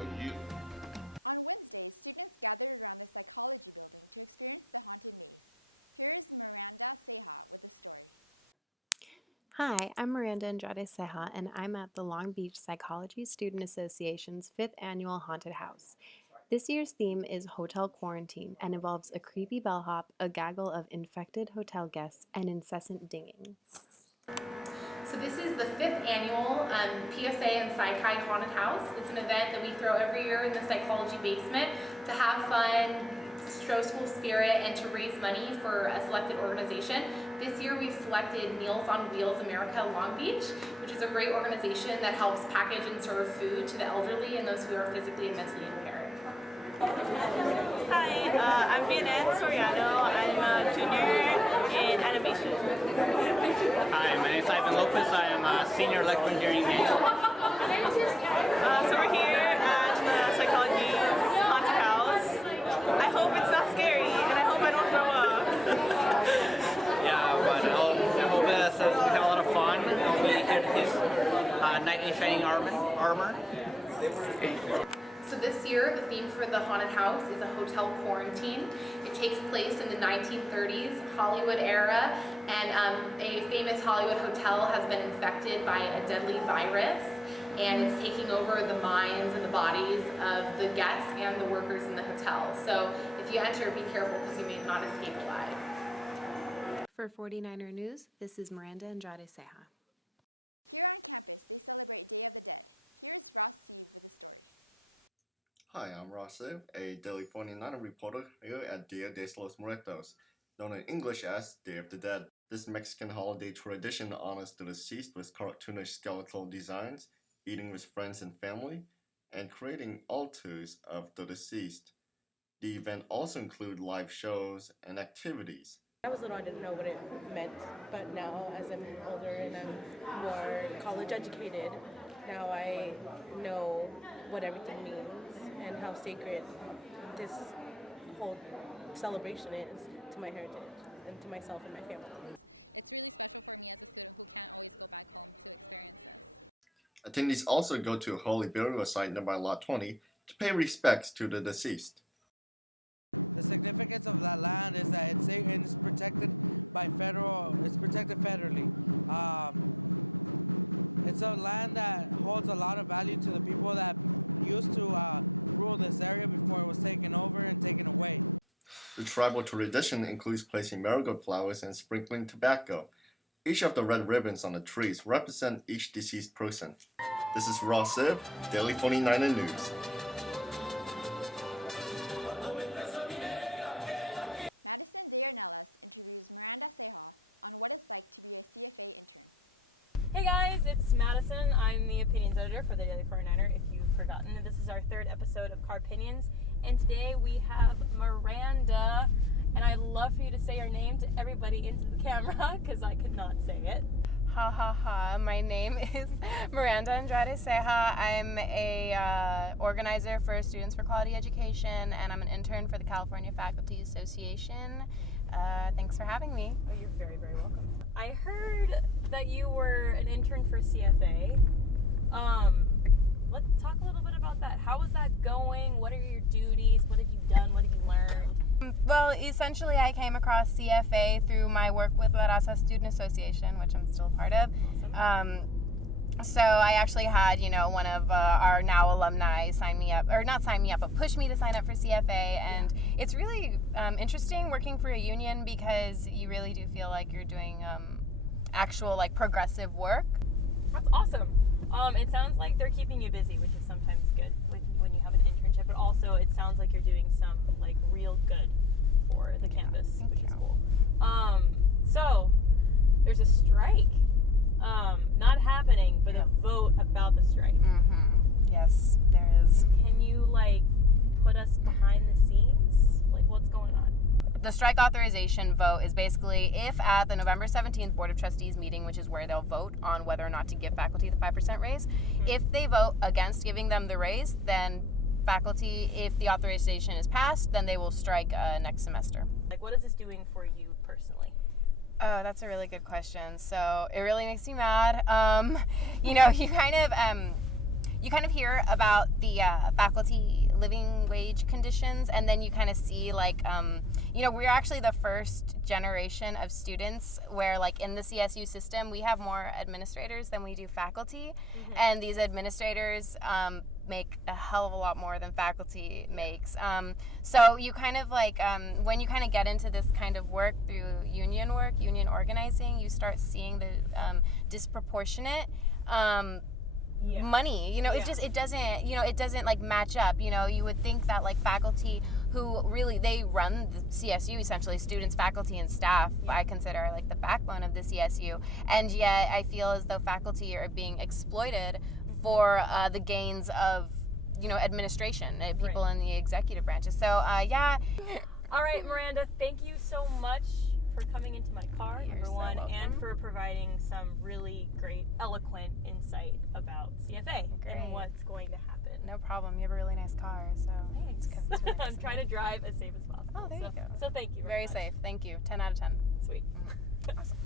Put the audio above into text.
for you. Hi, I'm Miranda Andrade Ceja, and I'm at the Long Beach Psychology Student Association's 5th Annual Haunted House. This year's theme is Hotel Quarantine and involves a creepy bellhop, a gaggle of infected hotel guests, and incessant dinging. So this is the 5th annual PSA and Psychi Haunted House. It's an event that we throw every year in the psychology basement to have fun, show school spirit, and to raise money for a selected organization. This year we've selected Meals on Wheels America Long Beach, which is a great organization that helps package and serve food to the elderly and those who are physically and mentally impaired. Hi, I'm Vianette Soriano. I'm a junior in animation. Hi, my name is Ivan Lopez. I am a senior electrical engineering major. So we're here at the Psychology Haunted House. I hope it's not scary, and I hope I don't throw up. Yeah, but I hope we have a lot of fun. I'll be here to his knight in shining armor. So this year, the theme for the haunted house is a hotel quarantine. It takes place in the 1930s Hollywood era, and a famous Hollywood hotel has been infected by a deadly virus, and it's taking over the minds and the bodies of the guests and the workers in the hotel. So if you enter, be careful because you may not escape alive. For 49er News, this is Miranda Andrade Ceja. Hi, I'm Rasev, a Daily 49er reporter here at Dia de los Muertos, known in English as Day of the Dead. This Mexican holiday tradition honors the deceased with cartoonish skeletal designs, eating with friends and family, and creating altars of the deceased. The event also includes live shows and activities. When I was little, I didn't know what it meant, but now as I'm older and I'm more college educated, now I know what everything means and how sacred this whole celebration is to my heritage and to myself and my family. Attendees also go to a holy burial site nearby Lot 20 to pay respects to the deceased. The tribal tradition includes placing marigold flowers and sprinkling tobacco. Each of the red ribbons on the trees represent each deceased person. This is Ross Siv, Daily 49er News. Hey guys, it's Madison. I'm the opinions editor for the Daily 49er, if you've forgotten. This is our 3rd episode of Carpinions, and today we have Miranda, and I'd love for you to say your name to everybody into the camera, because I could not say it. Ha ha ha. My name is Miranda Andrade Ceja. I'm a organizer for Students for Quality Education, and I'm an intern for the California Faculty Association. Thanks for having me. Oh, you're very, very welcome. I heard that you were an intern for CFA. Let's talk a little bit about that. How is that going? What are your duties? What have you done? What have you learned? Well, essentially, I came across CFA through my work with La Raza Student Association, which I'm still a part of. Awesome. So I actually had, one of our now alumni sign me up, or not sign me up, but push me to sign up for CFA. And it's really interesting working for a union because you really do feel like you're doing actual, progressive work. That's awesome. It sounds like they're keeping you busy, which is sometimes good when you have an internship, but also it sounds like you're doing some real good for the campus, which is cool. So there's a strike, not happening, but a vote about the strike. Mm-hmm. Yes, there is. Can you put us behind the scenes? What's going on? The strike authorization vote is basically if at the November 17th Board of Trustees meeting, which is where they'll vote on whether or not to give faculty the 5% raise, if they vote against giving them the raise, then faculty, if the authorization is passed, then they will strike next semester. What is this doing for you personally? Oh, that's a really good question. So it really makes me mad. You kind of you kind of hear about the faculty living wage conditions, and then you kind of see like we're actually the first generation of students where, like, in the CSU system, we have more administrators than we do faculty, and these administrators make a hell of a lot more than faculty makes. So you kind of like, when you kind of get into this kind of work through union organizing, you start seeing the disproportionate money. It doesn't like match up. You would think that like faculty who really, they run the CSU, essentially students, faculty, and staff, I consider like the backbone of the CSU, and yet I feel as though faculty are being exploited for the gains of administration, people in the executive branches. So All right, Miranda, thank you so much for coming into my car, You're number so one, welcome. and for providing some really great, eloquent insight about CFA and what's going to happen. No problem. You have a really nice car, so Thanks. it's really nice I'm of trying you. to drive as safe as possible. Oh, there you go. So thank you Very much. safe. Thank you. 10 out of 10. Sweet. Awesome.